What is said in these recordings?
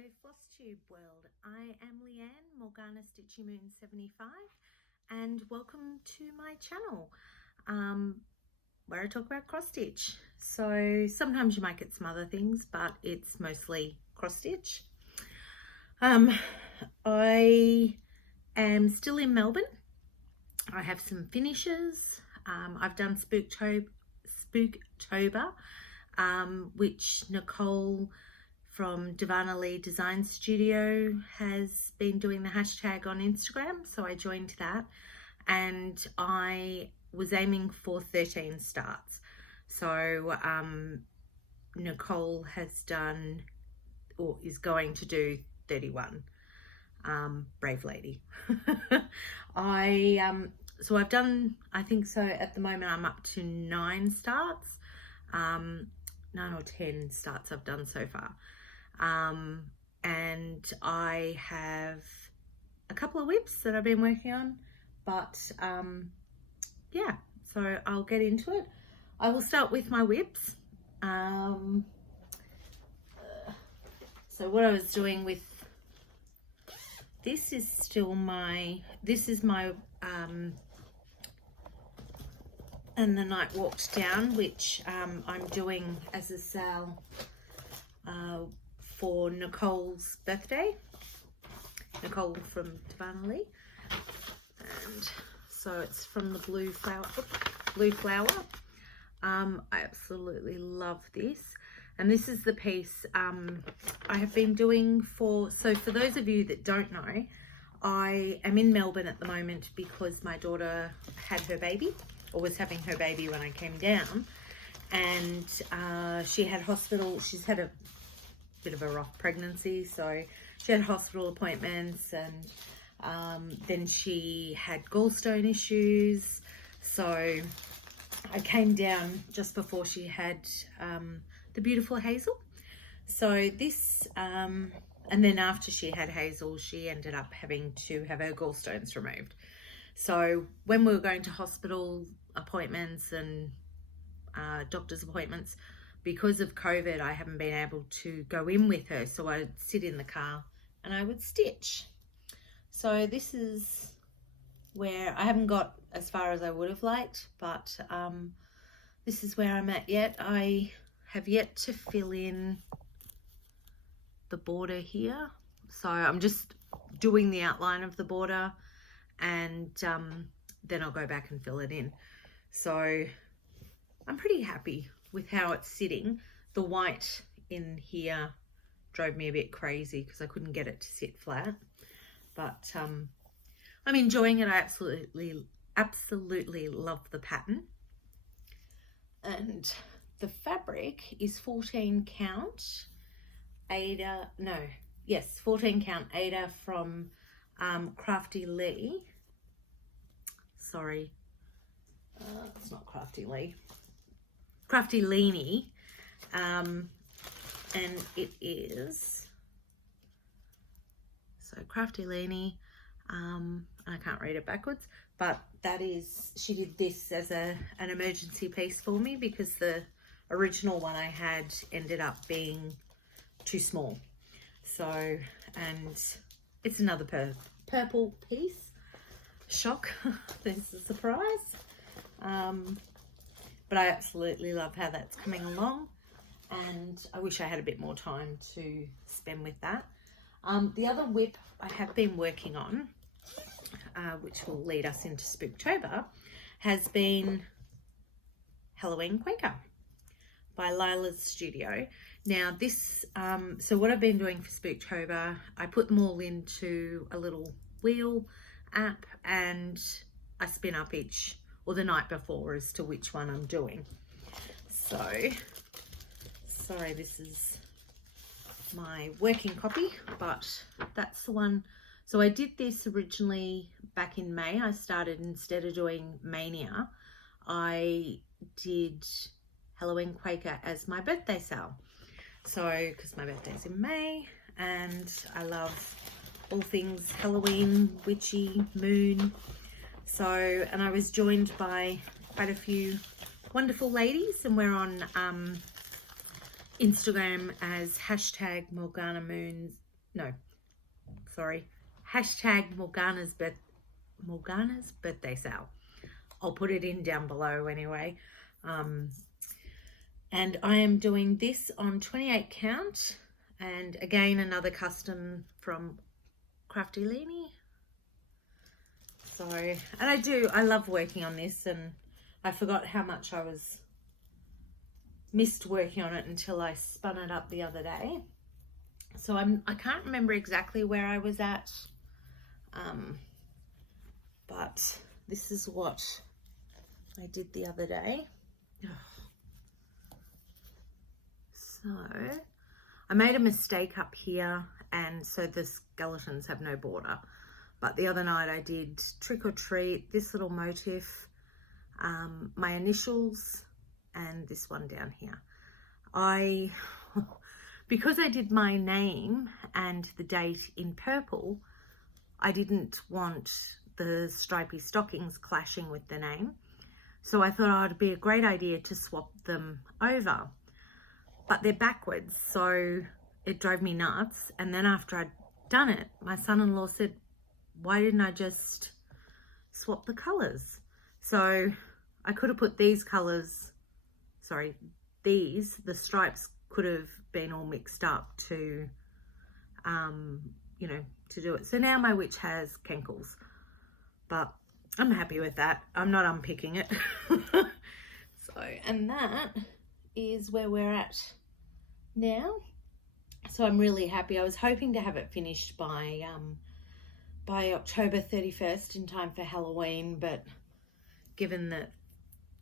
Hello Flosstube world, I am Leanne, Morgana Stitchy Moon 75, and welcome to my channel where I talk about cross stitch. So sometimes you might get some other things, but it's mostly cross stitch. I am still in Melbourne. I have some finishes. I've done Spooktober, which Nicole from Darvanalee Design Studio has been doing the hashtag on Instagram, so I joined that, and I was aiming for 13 starts. So Nicole has done, or is going to do, 31. Brave lady. So I've done, I think so at the moment I'm up to 9 starts, 9 or 10 starts I've done so far. And I have a couple of whips that I've been working on, but yeah, so I'll get into it. I will start with my whips. So what I was doing with this is still my, and the night walked down, which I'm doing as a sale for Nicole's birthday. Nicole from Darvanalee, and so it's from the blue flower. I absolutely love this, and this is the piece I have been doing for, so for those of you that don't know, I am in Melbourne at the moment because my daughter had her baby, or was having her baby when I came down, and she had hospital, she's had a bit of a rough pregnancy, so she had hospital appointments, and then she had gallstone issues, so I came down just before she had the beautiful Hazel. So this, and then after she had Hazel, she ended up having to have her gallstones removed. So when we were going to hospital appointments and doctor's appointments, because of COVID, I haven't been able to go in with her, so I'd sit in the car and I would stitch. So this is where I haven't got as far as I would have liked, but this is where I'm at yet. I have yet to fill in the border here, so I'm just doing the outline of the border, and then I'll go back and fill it in. So I'm pretty happy with how it's sitting. The white in here drove me a bit crazy because I couldn't get it to sit flat, but I'm enjoying it. I absolutely love the pattern, and the fabric is 14 count Ada, 14 count Ada from Crafty Lee. Sorry, it's not Crafty Lee, Crafty Leanie, and it is, so Crafty Leanie, I can't read it backwards, but that is, she did this as an emergency piece for me because the original one I had ended up being too small. So, and it's another purple piece. Shock, there's a surprise. But I absolutely love how that's coming along, and I wish I had a bit more time to spend with that. The other whip I have been working on, which will lead us into Spooktober, has been Halloween Quaker by Lila's Studio. Now this, so what I've been doing for Spooktober, I put them all into a little wheel app, and I spin up each, or the night before, as to which one I'm doing. So, sorry, this is my working copy, but that's the one. So I did this originally back in May. I started, instead of doing Mania, I did Halloween Quaker as my birthday sale. So, because my birthday's in May, and I love all things Halloween, witchy, moon. So, and I was joined by quite a few wonderful ladies, and we're on Instagram as hashtag no, sorry, hashtag Morgana's birthday sale. I'll put it in down below anyway. And I am doing this on 28 count, and again another custom from Crafty Leanie. So, and I love working on this, and I forgot how much I missed working on it until I spun it up the other day. So I can't remember exactly where I was at, but this is what I did the other day. So I made a mistake up here, and so the skeletons have no border. But the other night I did Trick or Treat, this little motif, my initials, and this one down here. Because I did my name and the date in purple, I didn't want the stripy stockings clashing with the name. So I thought it'd be a great idea to swap them over. But they're backwards, so it drove me nuts. And then after I'd done it, my son-in-law said, why didn't I just swap the colors? So I could have put these colors, sorry, the stripes could have been all mixed up to, you know, to do it. So now my witch has cankles, but I'm happy with that. I'm not unpicking it. So, and that is where we're at now. So I'm really happy. I was hoping to have it finished by October 31st in time for Halloween, but given that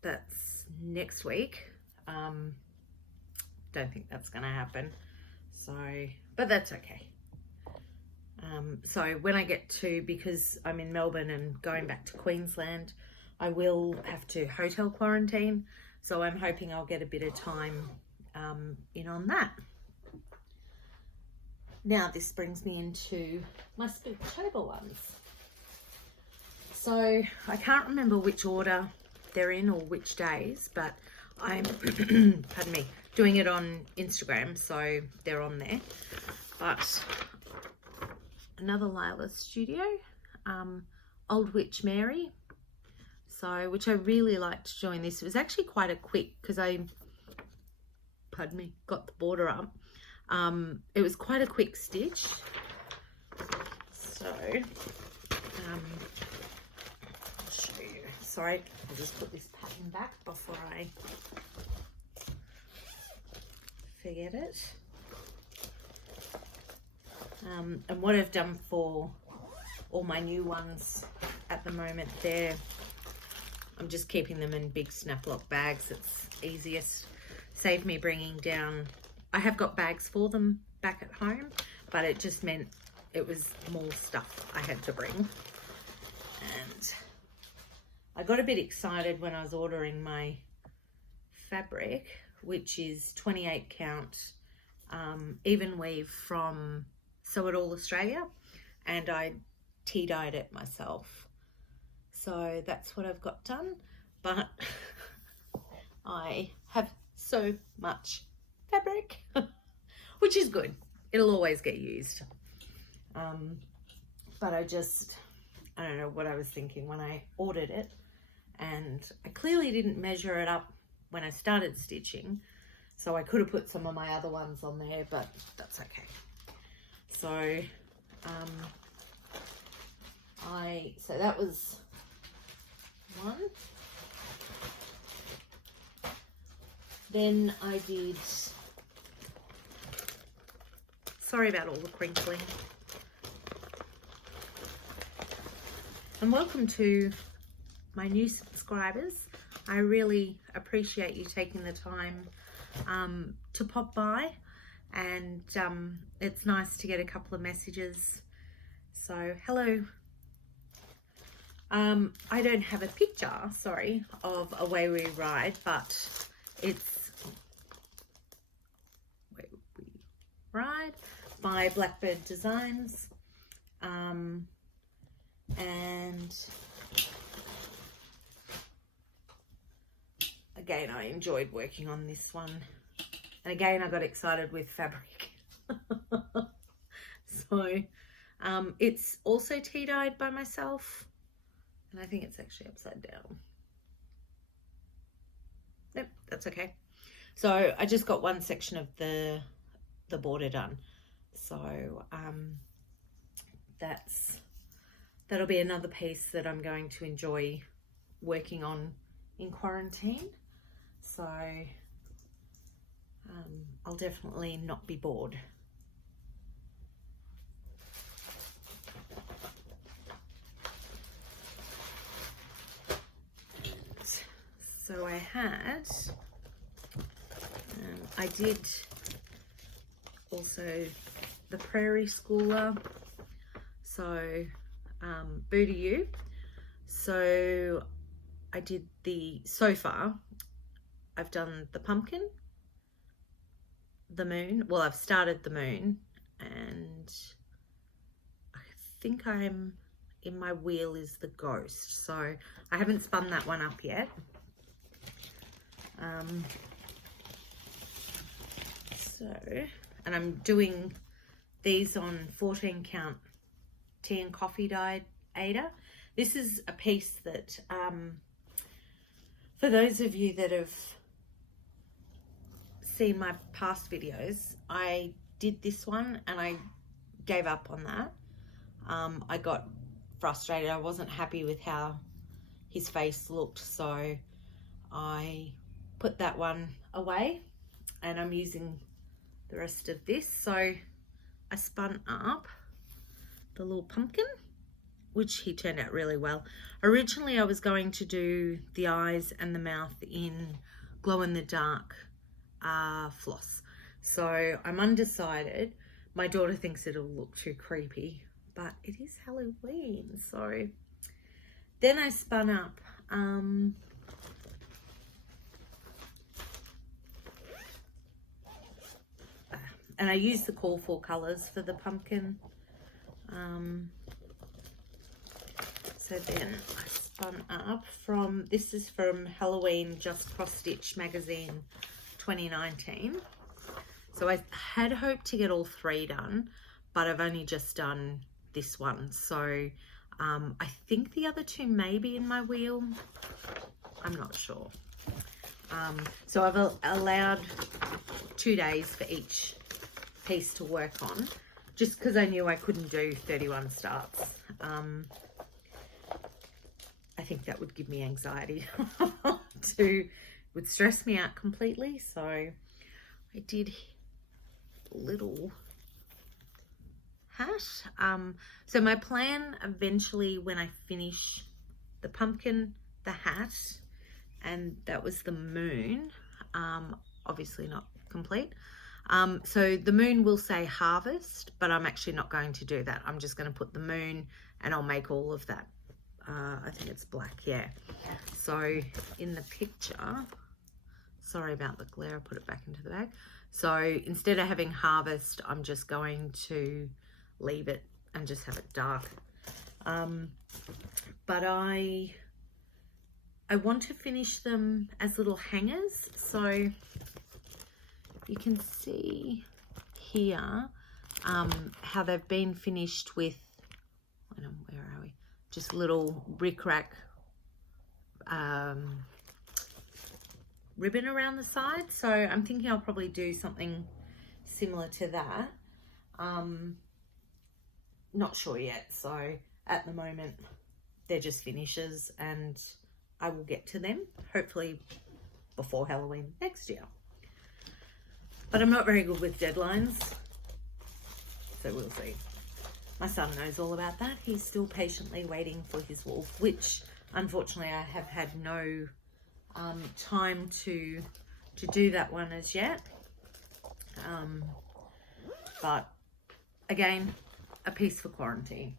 that's next week, don't think that's gonna happen. So, but that's okay. So when I get to, because I'm in Melbourne and going back to Queensland, I will have to hotel quarantine. So I'm hoping I'll get a bit of time in on that. Now this brings me into my Spooktober ones. So I can't remember which order they're in or which days, but I'm, pardon me, doing it on Instagram, so they're on there. But another Lila studio, Old Witch Mary. So, which I really liked doing this. It was actually quite a quick, because I, pardon me, got the border up. It was quite a quick stitch. So, I'll show you. Sorry, I'll just put this pattern back before I forget it. And what I've done for all my new ones at the moment, I'm just keeping them in big snap lock bags. It's easiest. Save me bringing down. I have got bags for them back at home, but it just meant it was more stuff I had to bring. And I got a bit excited when I was ordering my fabric, which is 28 count even weave from Sew It All Australia, and I tea dyed it myself. So that's what I've got done, but I have so much fabric, which is good. It'll always get used. But I don't know what I was thinking when I ordered it, and I clearly didn't measure it up when I started stitching, so I could have put some of my other ones on there, but that's okay. So so that was one. Then I did, sorry about all the crinkling. And welcome to my new subscribers. I really appreciate you taking the time to pop by, and it's nice to get a couple of messages. So hello. I don't have a picture, sorry, of Away We Ride, but it's Away We Ride by Blackbird Designs. And again, I enjoyed working on this one. And again, I got excited with fabric. So it's also tea dyed by myself, and I think it's actually upside down. Nope, that's okay. So I just got one section of the border done. So that'll be another piece that I'm going to enjoy working on in quarantine. So I'll definitely not be bored. So I did also the Prairie Schooler, so Booty You. So I did so far I've done the pumpkin, the moon. Well, I've started the moon, and I think I'm in my wheel is the ghost. So I haven't spun that one up yet. And I'm doing these on 14 count tea and coffee dyed Ada. This is a piece that, for those of you that have seen my past videos, I did this one and I gave up on that. I got frustrated. I wasn't happy with how his face looked, so I put that one away, and I'm using the rest of this. So I spun up the little pumpkin, which he turned out really well. Originally I was going to do the eyes and the mouth in glow in the dark floss, so I'm undecided. My daughter thinks it'll look too creepy, but it is Halloween. So then I spun up and I used the call for colors for the pumpkin. So then I spun up from, this is from Halloween Just Cross Stitch magazine 2019. So I had hoped to get all 3 done, but I've only just done this one. So I think the other 2 may be in my wheel. I'm not sure. So I've allowed 2 days for each piece to work on, just because I knew I couldn't do 31 starts. I think that would give me anxiety. Would stress me out completely. So I did a little hat. So my plan eventually, when I finish the pumpkin, the hat, and that was the moon, obviously not complete. So the moon will say harvest, but I'm actually not going to do that. I'm just going to put the moon, and I'll make all of that. I think it's black, yeah. So in the picture, sorry about the glare, I put it back into the bag. So instead of having harvest, I'm just going to leave it and just have it dark. But I want to finish them as little hangers. So you can see here how they've been finished with, where are we? Just little rickrack ribbon around the side. So I'm thinking I'll probably do something similar to that. Not sure yet. So at the moment they're just finishes, and I will get to them hopefully before Halloween next year. But I'm not very good with deadlines, so we'll see. My son knows all about that. He's still patiently waiting for his wolf, which unfortunately I have had no time to do that one as yet. But again, a piece for quarantine.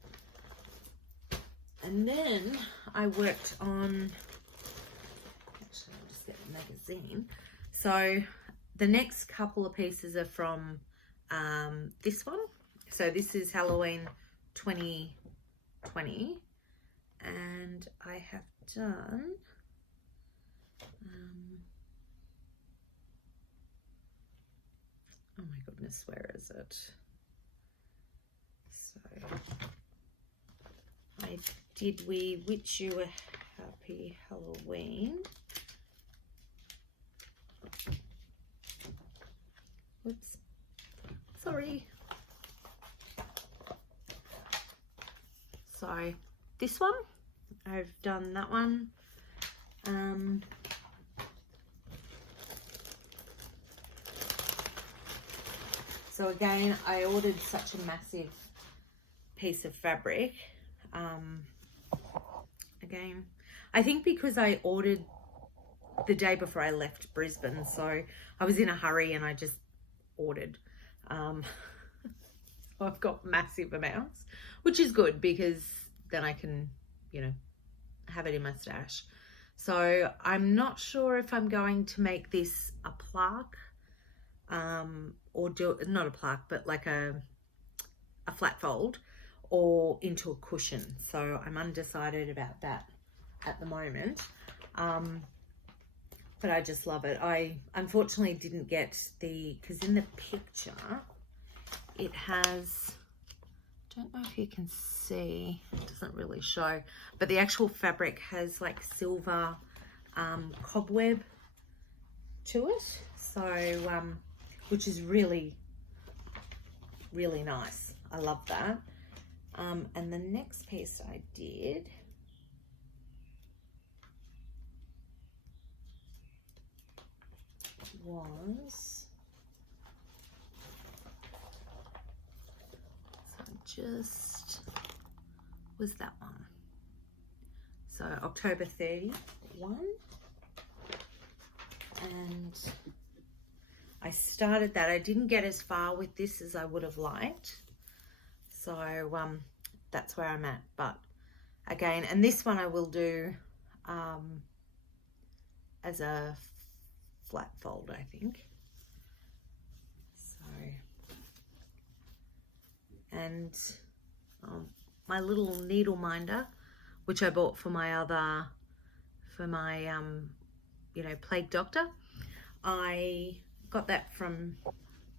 And then I worked on, actually I'll just get the magazine. So the next couple of pieces are from this one. So this is Halloween 2020, and I have done oh my goodness, where is it? we wish you a happy Halloween. Whoops, sorry. So this one, I've done that one. So again, I ordered such a massive piece of fabric. Again, I think because I ordered the day before I left Brisbane, so I was in a hurry and I just ordered. I've got massive amounts, which is good because then I can, you know, have it in my stash. So I'm not sure if I'm going to make this a plaque, or do not a plaque, but like a flat fold, or into a cushion. So I'm undecided about that at the moment. But I just love it. I unfortunately didn't get because in the picture it has, I don't know if you can see, it doesn't really show, but the actual fabric has like silver cobweb to it. So, which is really, really nice. I love that. And the next piece I did was, was that one. So October 31, and I started that. I didn't get as far with this as I would have liked. So that's where I'm at. But again, and this one I will do as a flat fold, I think. So, and my little needle minder, which I bought for my you know, plague doctor. I got that from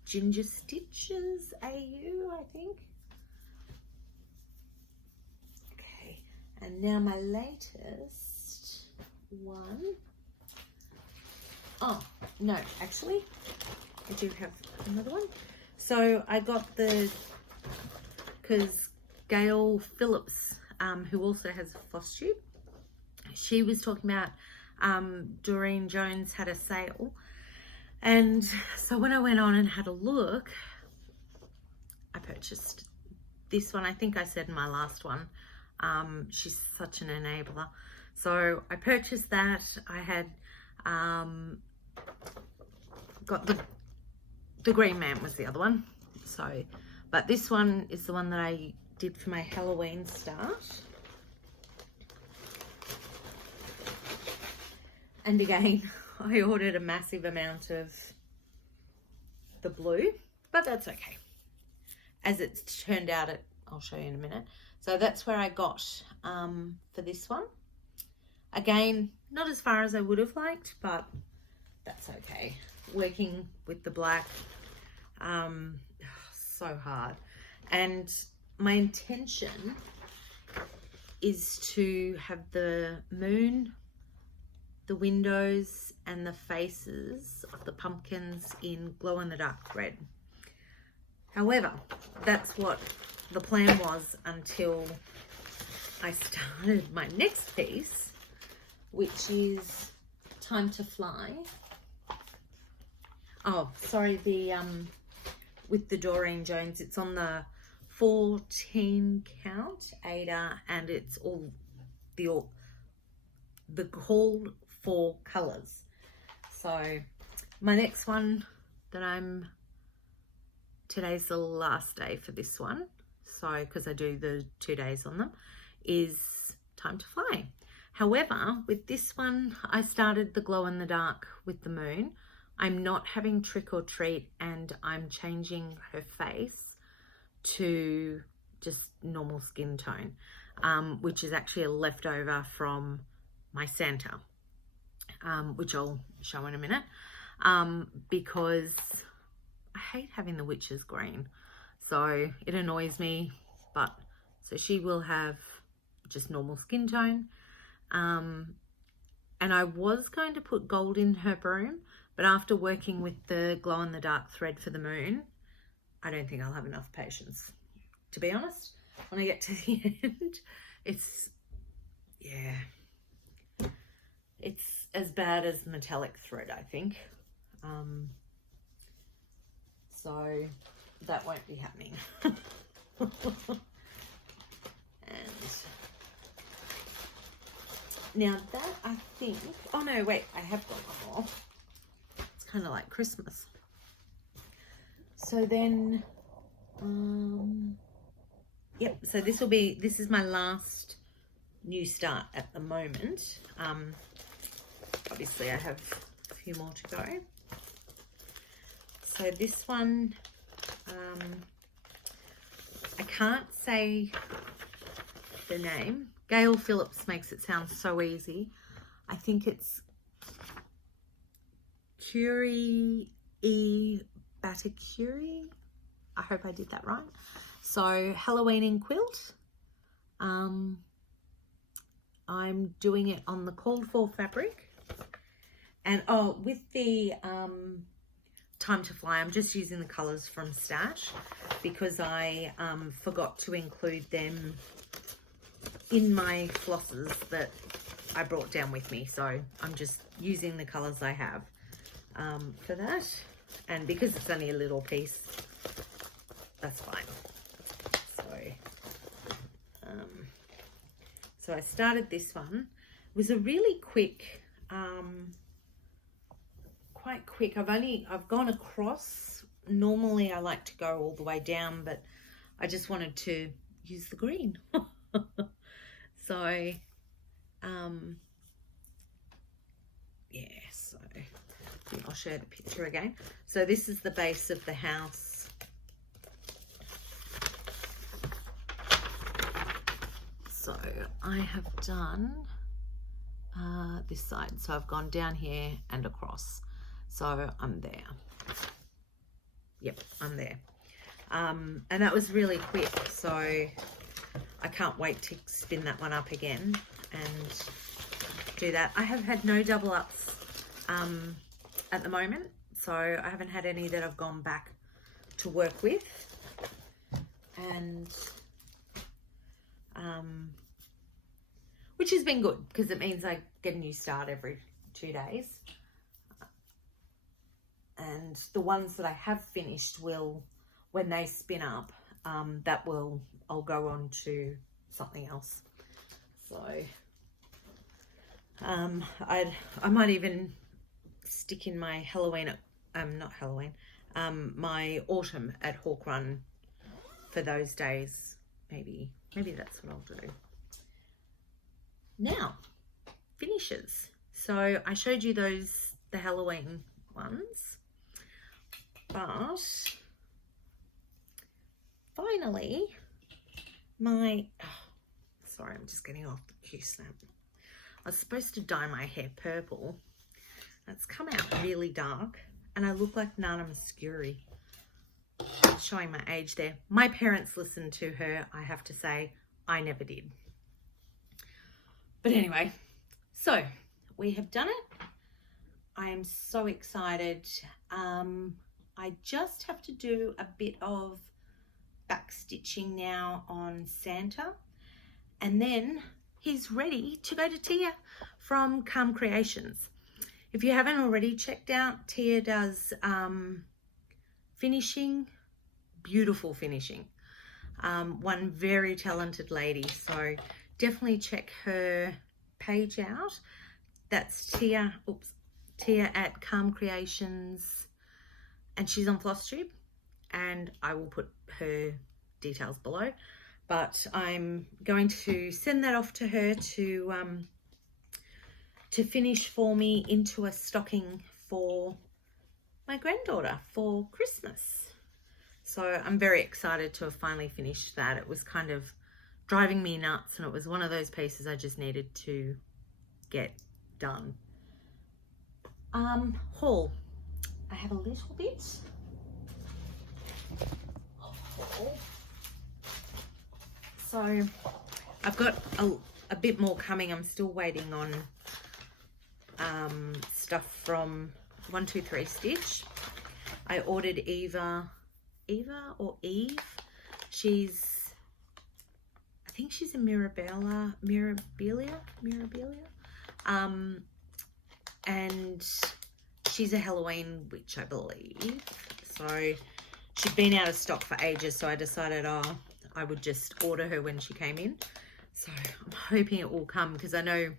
Ginger Stitches AU, I think. Okay, and now my latest one. Oh, no, actually, I do have another one. So I got because Gail Phillips, who also has a Flosstube, she was talking about Durene Jones had a sale. And so when I went on and had a look, I purchased this one. I think I said in my last one, she's such an enabler. So I purchased that. I had got the green man was the other one. So, but this one is the one that I did for my Halloween start. And again, I ordered a massive amount of the blue, but that's okay. As it's turned out, I'll show you in a minute. So that's where I got for this one. Again, not as far as I would have liked, but that's okay. Working with the black, so hard. And my intention is to have the moon, the windows and the faces of the pumpkins in glow-in-the-dark red. However, that's what the plan was until I started my next piece, which is Time to Fly. Oh, sorry, with the Durene Jones, it's on the 14 count Ada, and it's all the whole 4 colors. So my next one that today's the last day for this one, so because I do the 2 days on them, is Time to Fly. However, with this one, I started the glow in the dark with the moon. I'm not having Trick or Treat, and I'm changing her face to just normal skin tone, which is actually a leftover from my Santa, which I'll show in a minute, because I hate having the witch's green, so it annoys me. But so she will have just normal skin tone. And I was going to put gold in her broom, but after working with the glow-in-the-dark thread for the moon, I don't think I'll have enough patience. To be honest, when I get to the end, it's as bad as metallic thread, I think. So that won't be happening. And now that I think, oh no, wait, I have got one more. It's kind of like Christmas. So then, yep, so this is my last new start at the moment. Obviously I have a few more to go. So this one, I can't say the name. Gail Phillips makes it sound so easy. I think it's Cuore batticuore. I hope I did that right. So Halloween quilt. I'm doing it on the called for fabric. And oh, with the Time to Fly, I'm just using the colours from Stash because I forgot to include them in my flosses that I brought down with me. So I'm just using the colours I have for that. And because it's only a little piece, that's fine. So I started this one. It was a really quick, quite quick. I've gone across. Normally I like to go all the way down, but I just wanted to use the green. So, yeah, so I'll show the picture again. So this is the base of the house. So I have done this side. So I've gone down here and across. So I'm there. Yep, I'm there. And that was really quick. So I can't wait to spin that one up again and do that. I have had no double ups at the moment. So I haven't had any that I've gone back to work with. And which has been good because it means I get a new start every 2 days. And the ones that I have finished will, when they spin up, I'll go on to something else. So I might even stick in my Halloween, not Halloween, my autumn at Hawk Run for those days. Maybe that's what I'll do. Now, finishes. So I showed you the Halloween ones, but finally sorry, I'm just getting off the Q-snap. I was supposed to dye my hair purple. It's come out really dark and I look like Nana Muscuri. Showing my age there. My parents listened to her, I have to say. I never did. But anyway, so we have done it. I am so excited. I just have to do a bit of back stitching now on Santa, and then he's ready to go to Tia from Calm Creations. If you haven't already checked out, Tia does finishing, beautiful finishing. One very talented lady, so definitely check her page out. That's Tia at Calm Creations, and she's on Flosstube, and I will put her details below. But I'm going to send that off to her to finish for me into a stocking for my granddaughter for Christmas. So I'm very excited to have finally finished that. It was kind of driving me nuts, and it was one of those pieces I just needed to get done. Haul. I have a little bit of haul. So I've got a bit more coming. I'm still waiting on stuff from 123 Stitch. I ordered Eva or Eve. I think she's a Mirabilia. And she's a Halloween witch, I believe. So she'd been out of stock for ages, so I decided I would just order her when she came in. So I'm hoping it will come, because I know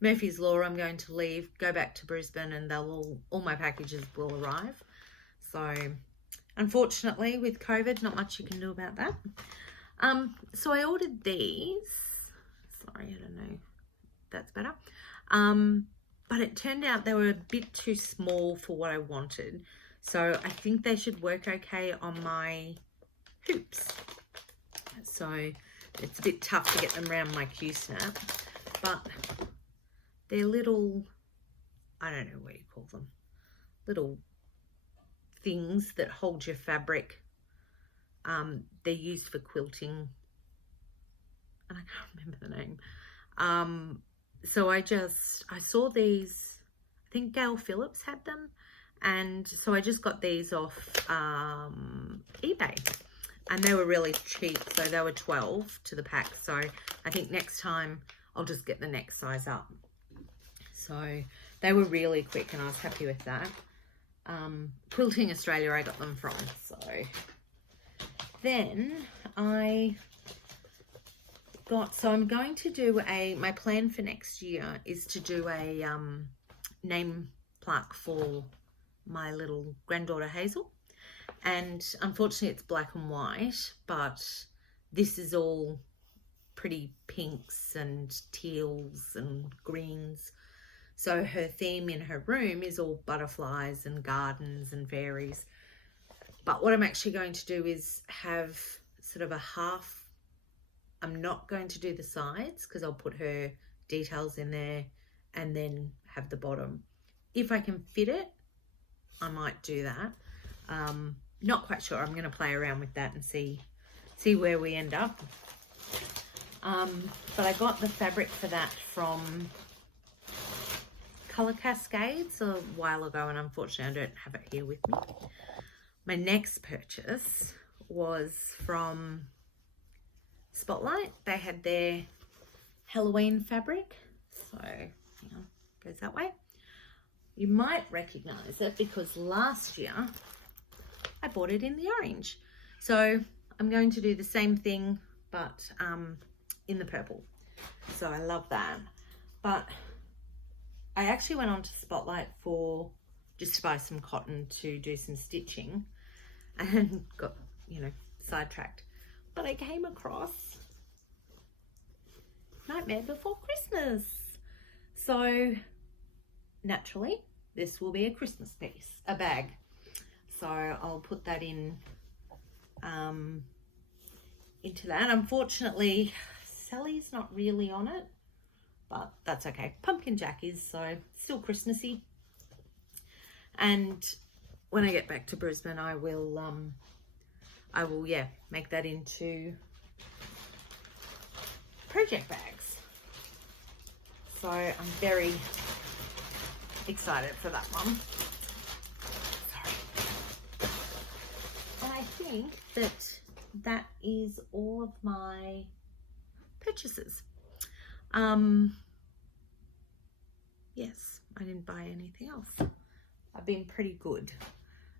Murphy's Law, I'm going to leave, go back to Brisbane, and all my packages will arrive. So unfortunately, with COVID, not much you can do about that. So I ordered these. Sorry, I don't know if that's better. But it turned out they were a bit too small for what I wanted. So I think they should work okay on my hoops. So it's a bit tough to get them around my Q-snap, but they're little, I don't know what you call them, little things that hold your fabric. They're used for quilting, and I can't remember the name. So I saw these, I think Gail Phillips had them, and so I just got these off eBay, and they were really cheap, so they were 12 to the pack. So I think next time I'll just get the next size up. So they were really quick, and I was happy with that. Quilting Australia I got them from. So then I'm going to do my plan for next year is to do a name plaque for my little granddaughter Hazel. And unfortunately it's black and white, but this is all pretty pinks and teals and greens. So her theme in her room is all butterflies and gardens and fairies. But what I'm actually going to do is have sort of a half. I'm not going to do the sides because I'll put her details in there and then have the bottom. If I can fit it, I might do that. Not quite sure. I'm going to play around with that and see where we end up. But I got the fabric for that from Colour Cascades a while ago, and unfortunately I don't have it here with me. My next purchase was from Spotlight. They had their Halloween fabric, so hang on, goes that way. You might recognize it because last year I bought it in the orange, so I'm going to do the same thing but in the purple. So I love that. But I actually went on to Spotlight just to buy some cotton to do some stitching, and got, sidetracked. But I came across Nightmare Before Christmas. So naturally, this will be a Christmas piece, a bag. So I'll put that in into that. Unfortunately, Sally's not really on it, but that's okay. Pumpkin Jack is, so still Christmassy. And when I get back to Brisbane, I will make that into project bags. So I'm very excited for that one. Sorry. And I think that is all of my purchases. Yes, I didn't buy anything else. I've been pretty good.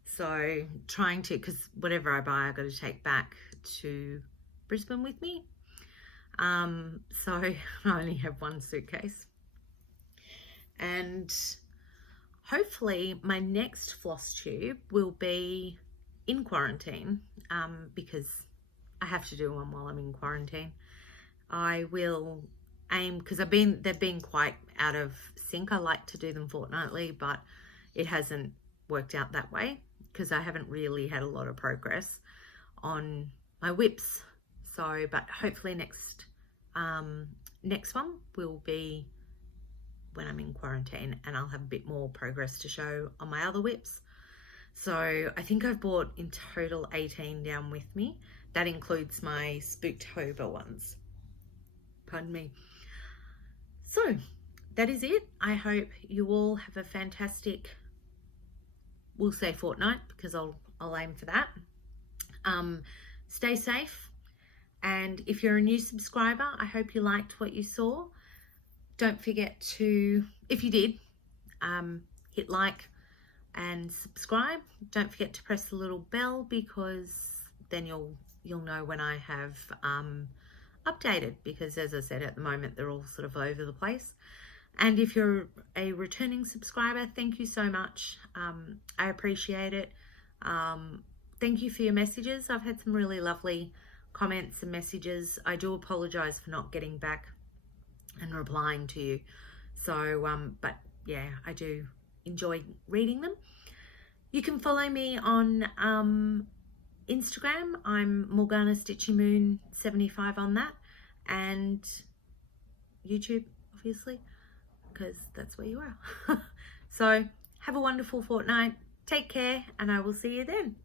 So trying to, because whatever I buy, I've got to take back to Brisbane with me. So I only have one suitcase. And hopefully my next floss tube will be in quarantine, because I have to do one while I'm in quarantine. I will aim, because they've been quite out of sync. I like to do them fortnightly, but it hasn't worked out that way because I haven't really had a lot of progress on my WIPs. So, but hopefully next one will be when I'm in quarantine, and I'll have a bit more progress to show on my other WIPs. So I think I've bought in total 18 down with me. That includes my Spooktober ones. pardon me. So that is it. I hope you all have a fantastic, we'll say fortnight, because I'll aim for that. Stay safe, and if you're a new subscriber, I hope you liked what you saw. Don't forget to, if you did, hit like and subscribe. Don't forget to press the little bell, because then you'll know when I have updated, because as I said, at the moment they're all sort of over the place. And if you're a returning subscriber, thank you so much. I appreciate it. Thank you for your messages. I've had some really lovely comments and messages. I do apologize for not getting back and replying to you. So, but yeah, I do enjoy reading them. You can follow me on Instagram. I'm Morgana Stitchy Moon 75 on that, and YouTube, obviously, because that's where you are. So have a wonderful fortnight. Take care, and I will see you then.